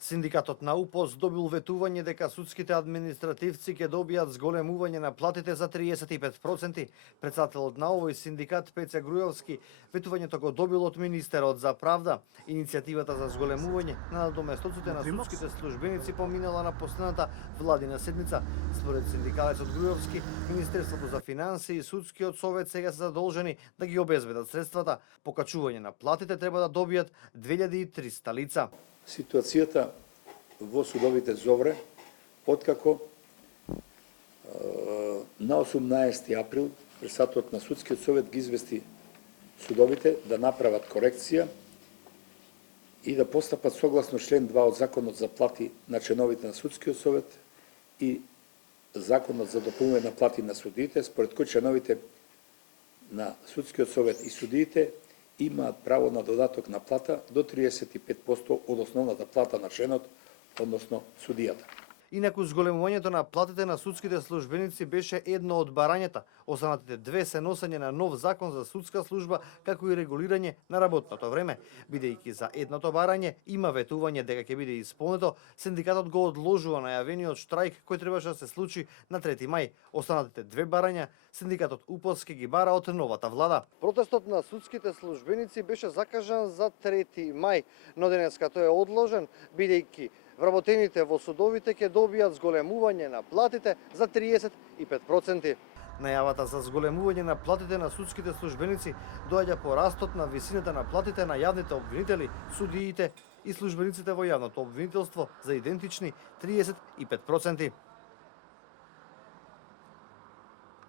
Синдикатот на УПОС добил ветување дека судските административци ќе добијат зголемување на платите за 35%. Председателот на овој синдикат Пеце Груевски ветувањето го добил од министерот за правда. Иницијативата за зголемување на надоместоците на судските службеници поминала на последната владина седмица. Според синдикалецот Груевски, Министерството за финансии и Судскиот совет сега се задолжени да ги обезбедат средствата. Покачување на платите треба да добијат 2300 лица. Ситуацијата во судовите Зовре, откако на 18 април председателот на Судскиот совет ги извести судовите да направат корекција и да постапат согласно член 2 од Законот за плати на членовите на Судскиот совет и Законот за дополнување на плати на судиите, според кој членовите на Судскиот совет и судиите имаат право на додаток на плата до 35% од основната плата на членот, односно судијата. Инаку зголемувањето на платите на судските службеници беше едно од барањата. Останатите две се носење на нов закон за судска служба, како и регулирање на работното време. Бидејќи за едното барање има ветување дека ќе биде исполнето, синдикатот го одложува најавениот штрајк кој требаше да се случи на 3 мај. Останатите две барања синдикатот УПОС ќе ги бара од новата влада. Протестот на судските службеници беше закажан за 3 мај, но денеска тој е одложен бидејќи вработените во судовите ќе добијат зголемување на платите за 35%. Најавата за зголемување на платите на судските службеници доаѓа по растот на висината на платите на јавните обвинители, судиите и службениците во јавното обвинителство за идентични 35%.